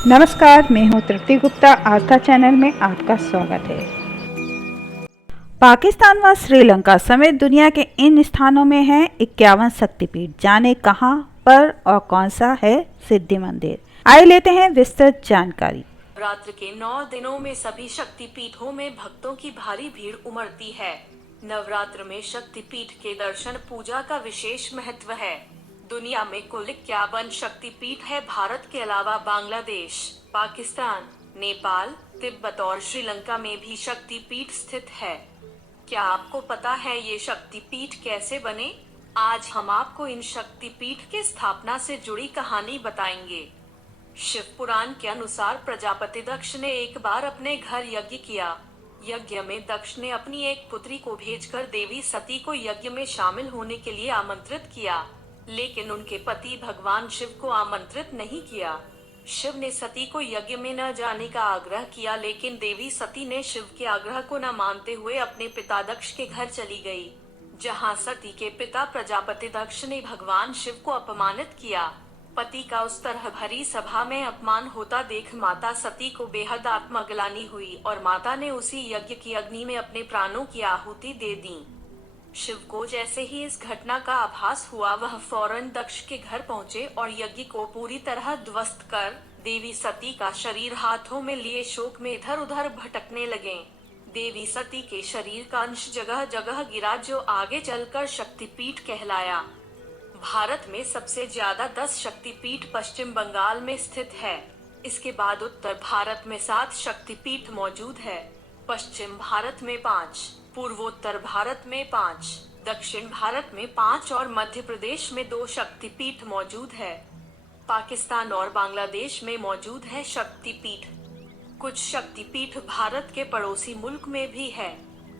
नमस्कार, मैं हूं तृप्ति गुप्ता। आस्था चैनल में आपका स्वागत है। पाकिस्तान व श्रीलंका समेत दुनिया के इन स्थानों में है 51 शक्तिपीठ। जाने कहां पर और कौन सा है सिद्धि मंदिर। आइए लेते हैं विस्तृत जानकारी। नवरात्र के 9 दिनों में सभी शक्तिपीठों में भक्तों की भारी भीड़ उमड़ती है। नवरात्र में शक्तिपीठ के दर्शन पूजा का विशेष महत्व है। दुनिया में कुल 51 शक्तिपीठ है। भारत के अलावा बांग्लादेश, पाकिस्तान, नेपाल, तिब्बत और श्रीलंका में भी शक्तिपीठ स्थित है। क्या आपको पता है ये शक्तिपीठ कैसे बने? आज हम आपको इन शक्तिपीठ के स्थापना से जुड़ी कहानी बताएंगे। शिव पुराण के अनुसार प्रजापति दक्ष ने एक बार अपने घर यज्ञ किया। यज्ञ में दक्ष ने अपनी एक पुत्री को भेजकर देवी सती को यज्ञ में शामिल होने के लिए आमंत्रित किया, लेकिन उनके पति भगवान शिव को आमंत्रित नहीं किया। शिव ने सती को यज्ञ में न जाने का आग्रह किया, लेकिन देवी सती ने शिव के आग्रह को न मानते हुए अपने पिता दक्ष के घर चली गई, जहां सती के पिता प्रजापति दक्ष ने भगवान शिव को अपमानित किया। पति का उस तरह भरी सभा में अपमान होता देख माता सती को बेहद आत्मग्लानि हुई और माता ने उसी यज्ञ की अग्नि में अपने प्राणों की आहुति दे दी। शिव को जैसे ही इस घटना का आभास हुआ, वह फौरन दक्ष के घर पहुंचे और यज्ञ को पूरी तरह ध्वस्त कर देवी सती का शरीर हाथों में लिए शोक में इधर उधर भटकने लगे। देवी सती के शरीर का अंश जगह जगह गिरा, जो आगे चलकर शक्तिपीठ कहलाया। भारत में सबसे ज्यादा 10 शक्तिपीठ पश्चिम बंगाल में स्थित है। इसके बाद उत्तर भारत में 7 शक्तिपीठ मौजूद है। पश्चिम भारत में 5, पूर्वोत्तर भारत में 5, दक्षिण भारत में 5 और मध्य प्रदेश में 2 शक्तिपीठ मौजूद है। पाकिस्तान और बांग्लादेश में मौजूद है शक्तिपीठ। कुछ शक्तिपीठ भारत के पड़ोसी मुल्क में भी है।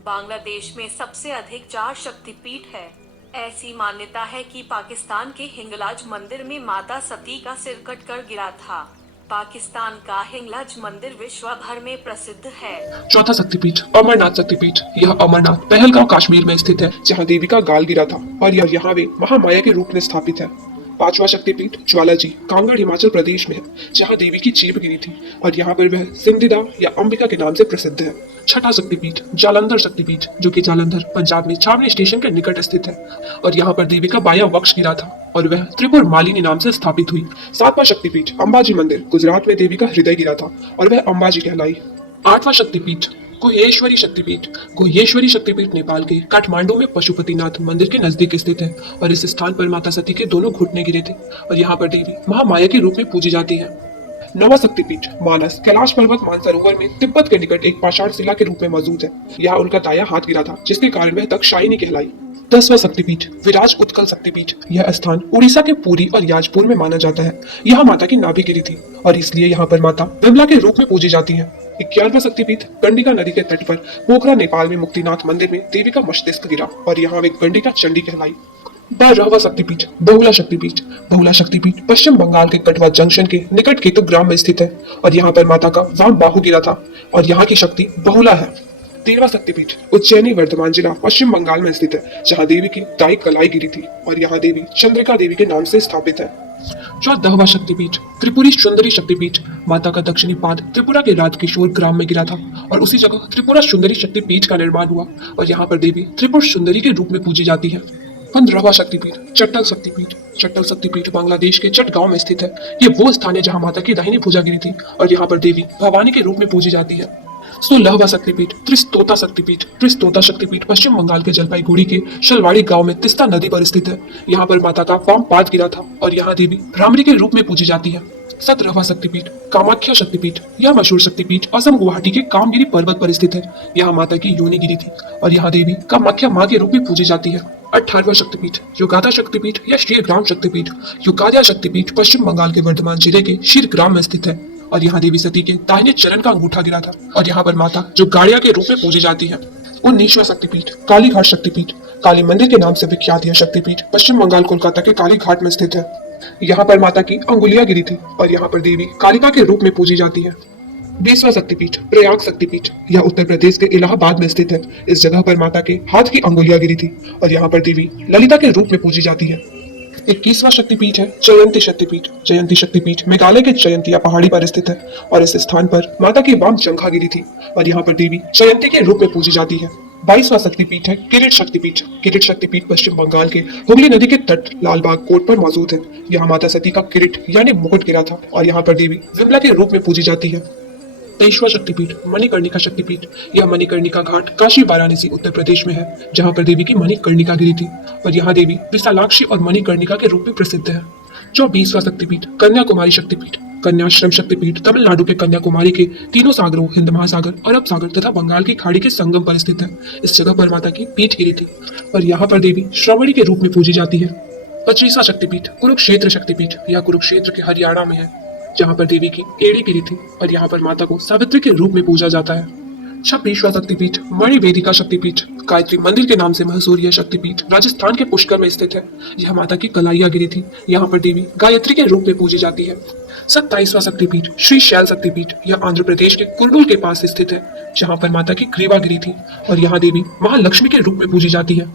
बांग्लादेश में सबसे अधिक 4 शक्तिपीठ है। ऐसी मान्यता है कि पाकिस्तान के हिंगलाज मंदिर में माता सती का सिर कटकर गिरा था। पाकिस्तान का हिंगलाज मंदिर विश्व भर में प्रसिद्ध है। चौथा शक्तिपीठ अमरनाथ शक्तिपीठ। यह अमरनाथ पहलगांव कश्मीर में स्थित है, जहां देवी का गाल गिरा था और यह यहाँ वे महामाया के रूप में स्थापित है। पांचवा शक्तिपीठ ज्वालाजी कांगड़ हिमाचल प्रदेश में है, जहां देवी की जीभ गिरी थी और यहाँ पर वह सिंधिदा या अंबिका के नाम से प्रसिद्ध है। छठा शक्तिपीठ जालंधर शक्तिपीठ, जो कि जालंधर पंजाब में छावनी स्टेशन के निकट स्थित है और यहाँ पर देवी का बायां वक्ष गिरा था और वह त्रिपुर मालिनी नाम से स्थापित हुई। सातवां शक्तिपीठ अंबाजी मंदिर, गुजरात में देवी का हृदय गिरा था और वह अंबाजी कहलाई। आठवां शक्तिपीठ गुहेश्वरी शक्तिपीठ। गुहेश्वरी शक्तिपीठ नेपाल के काठमांडू में पशुपतिनाथ मंदिर के नजदीक स्थित है और इस स्थान पर माता सती के दोनों घुटने गिरे थे और यहाँ पर देवी महामाया के रूप में पूजी जाती है। नवा शक्तिपीठ मानस कैलाश पर्वत मानसरोवर में तिब्बत के निकट एक पाषाण शिला के रूप में मौजूद है। यहाँ उनका दायां हाथ गिरा था, जिसके कारण वह दक्षायनी कहलाई। 10वां शक्तिपीठ विराज उत्कल शक्तिपीठ। यह स्थान उड़ीसा के पुरी और याजपुर में माना जाता है। यहाँ माता की नाभि गिरी थी और इसलिए यहाँ पर माता विमला के रूप में पूजी जाती है। 11वां शक्तिपीठ गंडिका नदी के तट पर पोखरा नेपाल में मुक्तिनाथ मंदिर में देवी का मस्तिष्क गिरा और यहाँ वे गंडिका चंडी कहलाई। 12वां शक्तिपीठ बहुला शक्तिपीठ। बहुला शक्तिपीठ पश्चिम बंगाल के कटवा जंक्शन के निकट केतु ग्राम में स्थित है और यहाँ पर माता का वाम बाहु गिरा था और यहाँ की शक्ति बहुला है। 13वां शक्तिपीठ उज्जैनी वर्धमान जिला पश्चिम बंगाल में स्थित है, जहाँ देवी की दाई कलाई गिरी थी और यहाँ देवी चंद्रिका देवी के नाम से स्थापित है। 14वां शक्तिपीठ त्रिपुरी सुंदरी शक्तिपीठ। माता का दक्षिणी पाद त्रिपुरा के राज किशोर ग्राम में गिरा था और उसी जगह त्रिपुरा सुंदरी शक्तिपीठ का निर्माण हुआ और यहाँ पर देवी त्रिपुर सुंदरी के रूप में पूजी जाती है। 15वां शक्तिपीठ चट्टल शक्तिपीठ। चट्टल शक्तिपीठ बांग्लादेश के चटगांव में स्थित है। ये वो स्थान है जहाँ माता की दाहिनी भुजा गिरी थी और यहाँ पर देवी भवानी के रूप में पूजी जाती है। 16वां शक्तिपीठ त्रिस्तोता शक्तिपीठ। त्रिस्तोता शक्तिपीठ पश्चिम बंगाल के जलपाईगुड़ी के शलवाड़ी गांव में तिस्ता नदी पर स्थित है। यहाँ पर माता का वाम पाद गिरा था और यहाँ देवी भ्रामरी के रूप में पूजी जाती है। 17वां शक्तिपीठ कामाख्या शक्तिपीठ। यह मशहूर शक्तिपीठ असम गुवाहाटी के कामगिरी पर्वत पर स्थित है। यहाँ माता की योनि गिरी थी और यहाँ देवी कामाख्या माँ के रूप में पूजी जाती है। 18वां शक्तिपीठ युगादा शक्तिपीठ या श्रीग्राम शक्तिपीठ। युगादा शक्तिपीठ पश्चिम बंगाल के वर्धमान जिले के शीरग्राम में स्थित है और यहाँ देवी सती के दाहिने चरण का अंगूठा गिरा था और यहाँ पर माता जो गाड़िया के रूप में पूजी जाती है। 19वां शक्तिपीठ कालीघाट शक्तिपीठ। काली मंदिर के नाम से विख्यात यह शक्तिपीठ पश्चिम बंगाल कोलकाता के कालीघाट में स्थित है। यहाँ पर माता की अंगुलियां गिरी थी और यहाँ पर देवी कालिका के रूप में पूजी जाती है। 20वां शक्तिपीठ प्रयाग शक्तिपीठ। यह उत्तर प्रदेश के इलाहाबाद में स्थित है। इस जगह पर माता के हाथ की अंगुलियां गिरी थी और यहाँ पर देवी ललिता के रूप में पूजी जाती है। 21वां शक्तिपीठ है जयंती शक्तिपीठ। जयंती शक्तिपीठ मेघालय के जयंतिया पहाड़ी पर स्थित है और इस स्थान पर माता की वाम जंघा गिरी थी और यहाँ पर देवी जयंती के रूप में पूजी जाती है। 22वां शक्तिपीठ है किरीट शक्तिपीठ। किरीट शक्तिपीठ पश्चिम बंगाल के हुगली नदी के तट लालबाग कोट पर मौजूद है। यहाँ माता सती का किरीट यानी मुकुट गिरा था और यहाँ पर देवी विमला के रूप में पूजी जाती है। 23वां शक्तिपीठ मणिकर्णिका शक्तिपीठ। यह मणिकर्णिका घाट काशी वाराणसी उत्तर प्रदेश में है, जहाँ पर देवी की मणिकर्णिका गिरी थी और यहाँ देवी विशालाक्षी और मणिकर्णिका के रूप में प्रसिद्ध है। 24वां शक्तिपीठ कन्याकुमारी शक्तिपीठ। कन्याश्रम शक्तिपीठ तमिलनाडु के कन्याकुमारी के तीनों सागरों हिंद महासागर, अरब सागर तथा बंगाल की खाड़ी के संगम पर स्थित है। इस जगह पर माता की पीठ गिरी थी और यहाँ पर देवी श्रवणी के रूप में पूजी जाती है। 25वां शक्तिपीठ कुरुक्षेत्र शक्तिपीठ। यह कुरुक्षेत्र के हरियाणा में है, जहाँ पर देवी की एड़ी गिरी थी और यहाँ पर माता को सावित्री के रूप में पूजा जाता है। 26वां शक्तिपीठ मणिवेदिका शक्तिपीठ। गायत्री मंदिर के नाम से मशहूर यह शक्तिपीठ राजस्थान के पुष्कर में स्थित है। यह माता की कलाइया गिरी थी। यहाँ पर देवी गायत्री के रूप में पूजी जाती है। 27वां शक्तिपीठ श्री शैल शक्तिपीठ। यह आंध्र प्रदेश के कुर्नूल के पास स्थित है, जहाँ पर माता की ग्रीवा गिरी थी और यहाँ देवी महालक्ष्मी के रूप में पूजी जाती है।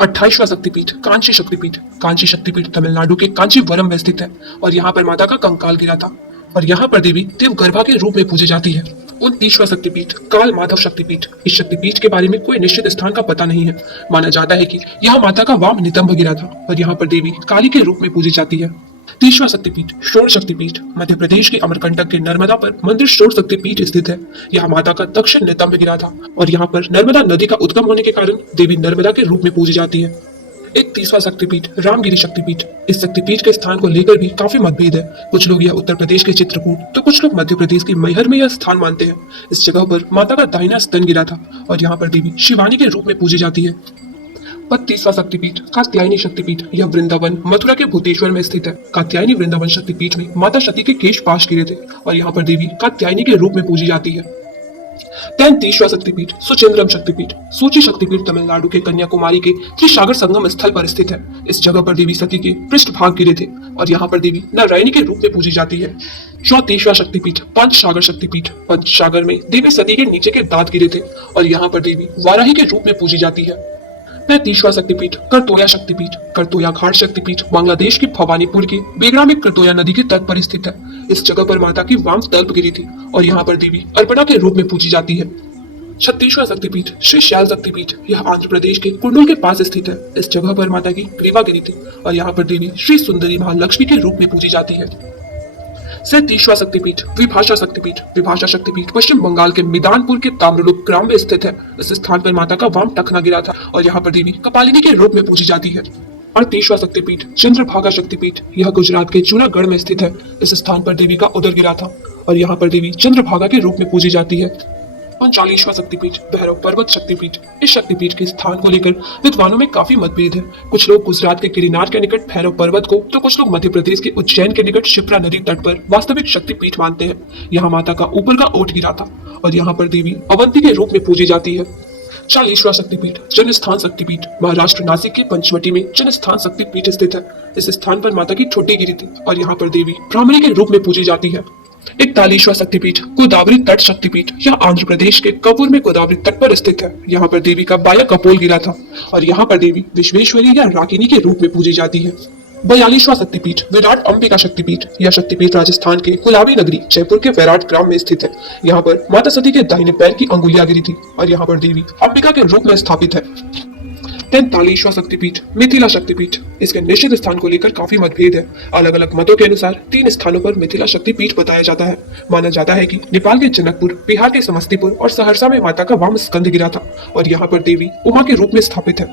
28वां शक्तिपीठ कांची शक्तिपीठ। कांची शक्तिपीठ तमिलनाडु के कांचीवरम में स्थित है और यहाँ पर माता का कंकाल गिरा था और यहाँ पर देवी देवगर्भा के रूप में पूजी जाती है। 29वां शक्तिपीठ काल माधव शक्तिपीठ। इस शक्तिपीठ के बारे में कोई निश्चित स्थान का पता नहीं है। माना जाता है कि यहाँ माता का वाम नितंब गिरा था और यहाँ पर देवी काली के रूप में पूजी जाती है। 30वां शक्तिपीठ शोण शक्तिपीठ। मध्य प्रदेश के अमरकंटक के नर्मदा पर मंदिर शोण शक्तिपीठ स्थित है। यहाँ माता का दक्षिण नितंब गिरा था और यहाँ पर नर्मदा नदी का उद्गम होने के कारण देवी नर्मदा के रूप में पूजी जाती है। 31वां शक्तिपीठ रामगिरी शक्तिपीठ। इस शक्तिपीठ के स्थान को लेकर भी काफी मतभेद है। कुछ लोग यह उत्तर प्रदेश के चित्रकूट तो कुछ लोग मध्य प्रदेश के मैहर में यह स्थान मानते हैं। इस जगह पर माता का दाहिना स्तन गिरा था और यहाँ पर देवी शिवानी के रूप में पूजी जाती है। 32वां शक्तिपीठ कात्यायनी शक्तिपीठ। यह वृंदावन मथुरा के भूतेश्वर में स्थित है। कात्यायनी वृंदावन शक्तिपीठ में माता सती के केश पाश गिरे थे और यहाँ पर देवी कात्यायनी के रूप में पूजी जाती है। 33वां शक्तिपीठ सुचेंद्रम शक्तिपीठ। सूची शक्तिपीठ तमिलनाडु के कन्याकुमारी के त्रिसागर संगम स्थल पर स्थित है। इस जगह पर देवी सती के पृष्ठभाग गिरे थे और यहाँ पर देवी नारायणी के रूप में पूजी जाती है। 34वां शक्तिपीठ पंचसागर शक्तिपीठ। पंचसागर में देवी सती के नीचे के दांत गिरे थे और यहाँ पर देवी वाराही के रूप में पूजी जाती है। 35वां शक्तिपीठ करतोया शक्तिपीठ। करतोया घाट शक्तिपीठ बांग्लादेश के भवानीपुर के बेगड़ा में करतोया नदी के तट पर स्थित है। इस जगह पर माता की वाम तल्प गिरी थी और यहाँ पर देवी अर्पणा के रूप में पूजी जाती है। 36वां शक्तिपीठ श्री शैल शक्तिपीठ। यह आंध्र प्रदेश के कुर्नूल के पास स्थित है। इस जगह पर माता की ग्रीवा गिरी थी और यहाँ पर देवी श्री सुंदरी महालक्ष्मी के रूप में पूजी जाती है। 37वां शक्तिपीठ विभाषा शक्तिपीठ। विभाषा शक्तिपीठ पश्चिम बंगाल के मिदानपुर के ताम्रलुक ग्राम में स्थित है। इस स्थान पर माता का वाम टखना गिरा था और यहाँ पर देवी कपालिनी के रूप में पूजी जाती है। 38वां शक्तिपीठ चंद्रभागा शक्तिपीठ। यह गुजरात के जूनागढ़ में स्थित है। इस स्थान पर देवी का उदर गिरा था और यहाँ पर देवी चंद्रभागा के रूप में पूजी जाती है। 39वां शक्तिपीठ भैरव पर्वत शक्तिपीठ। इस शक्तिपीठ के स्थान को लेकर विद्वानों में काफी मतभेद है। कुछ लोग गुजरात के गिरिनार के निकट भैरव पर्वत को तो कुछ लोग मध्य प्रदेश के उज्जैन के निकट शिप्रा नदी तट पर वास्तविक शक्तिपीठ मानते हैं। यहाँ माता का ऊपर का ओठ गिरा था और यहाँ पर देवी अवंती के रूप में पूजी जाती है। 40वां शक्तिपीठ जनस्थान शक्तिपीठ। महाराष्ट्र नासिक के पंचवटी में जनस्थान शक्तिपीठ स्थित है। इस स्थान पर माता की ठोडी गिरी थी और यहाँ पर देवी ब्राह्मणी के रूप में पूजी जाती है। 41वां शक्तिपीठ गोदावरी तट शक्तिपीठ। यह आंध्र प्रदेश के कपूर में गोदावरी तट पर स्थित है। यहाँ पर देवी का बाया कपोल गिरा था और यहाँ पर देवी विश्वेश्वरी या राकिनी के रूप में पूजी जाती है। 42वां शक्तिपीठ विराट अंबिका शक्तिपीठ। यह शक्तिपीठ राजस्थान के गुलाबी नगरी जयपुर के वैराट ग्राम में स्थित है। यहाँ पर माता सती के दाहिने पैर की अंगुलियां गिरी थी और यहाँ पर देवी अंबिका के रूप में स्थापित है। 43वां शक्तिपीठ मिथिला शक्तिपीठ। इसके निश्चित स्थान को लेकर काफी मतभेद है। अलग अलग मतों के अनुसार 3 स्थानों पर मिथिला शक्तिपीठ बताया जाता है। माना जाता है कि नेपाल के जनकपुर, बिहार के समस्तीपुर और सहरसा में माता का वाम स्कंद गिरा था और यहाँ पर देवी उमा के रूप में स्थापित है।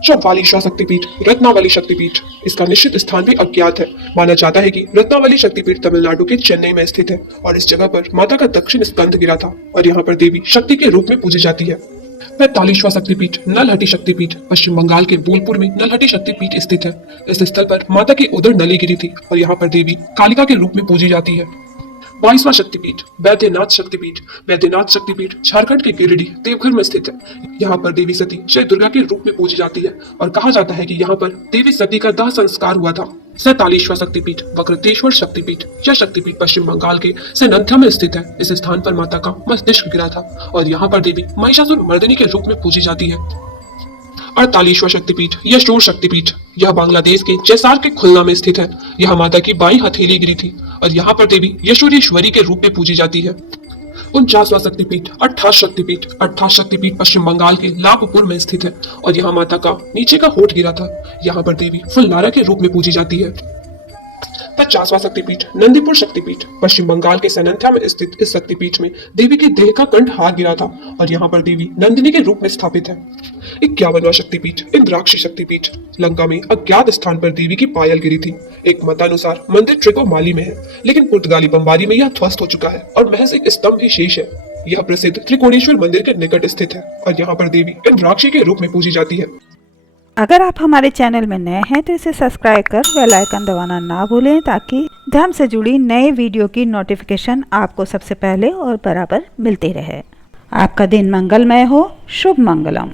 44वां शक्तिपीठ रत्नावली शक्तिपीठ। इसका निश्चित स्थान भी अज्ञात है। माना जाता है कि रत्नावली शक्तिपीठ तमिलनाडु के चेन्नई में स्थित है और इस जगह पर माता का दक्षिण स्कंद गिरा था और यहाँ पर देवी शक्ति के रूप में पूजी जाती है। 45वां शक्तिपीठ नलहटी शक्तिपीठ। पश्चिम बंगाल के बोलपुर में नलहटी शक्तिपीठ स्थित है। इस स्थल पर माता की उदर नली गिरी थी और यहाँ पर देवी कालिका के रूप में पूजी जाती है। 22वां शक्तिपीठ वैद्यनाथ शक्तिपीठ। वैद्यनाथ शक्तिपीठ झारखंड के गिरिडीह देवघर में स्थित है। यहाँ पर देवी सती जय दुर्गा के रूप में पूजी जाती है और कहा जाता है कि यहाँ पर देवी सती का दाह संस्कार हुआ था। 47वां शक्तिपीठ वक्रतेश्वर शक्तिपीठ। यह शक्तिपीठ पश्चिम बंगाल के सेनंथिया में स्थित है। इस स्थान पर माता का मस्तिष्क गिरा था और यहाँ पर देवी महिषासुर मर्दिनी के रूप में पूजी जाती है। 48वां शक्तिपीठ यशोर शक्तिपीठ, यह बांग्लादेश के जैसार के खुलना में स्थित है। यह माता की बाईं हथेली गिरी थी और यहाँ पर देवी यशोरेश्वरी के रूप में पूजी जाती है। 49वां शक्तिपीठ अर्थात शक्तिपीठ पश्चिम बंगाल के लाभपुर में स्थित है और यहाँ माता का नीचे का होठ गिरा था। यहाँ पर देवी फुलनारा के रूप में पूजी जाती है। 50वां शक्तिपीठ नंदीपुर शक्तिपीठ, पश्चिम बंगाल के सनंथ्या में स्थित इस शक्तिपीठ में देवी के देह का कंठ हार गिरा था और यहाँ पर देवी नंदिनी के रूप में स्थापित है। 51वां शक्तिपीठ इंद्राक्षी शक्तिपीठ, लंका में अज्ञात स्थान पर देवी की पायल गिरी थी। एक मतानुसार मंदिर ट्रिकोमाली में है, लेकिन पुर्तगाली बमबारी में यह ध्वस्त हो चुका है और महज एक स्तंभ ही शेष है। यह प्रसिद्ध त्रिकोणेश्वर मंदिर के निकट स्थित है और यहाँ पर देवी इंद्राक्षी के रूप में पूजी जाती है। अगर आप हमारे चैनल में नए हैं तो इसे सब्सक्राइब कर बेल आइकन दबाना ना भूलें ताकि धर्म से जुड़ी नए वीडियो की नोटिफिकेशन आपको सबसे पहले और बराबर मिलती रहे। आपका दिन मंगलमय हो। शुभ मंगलम।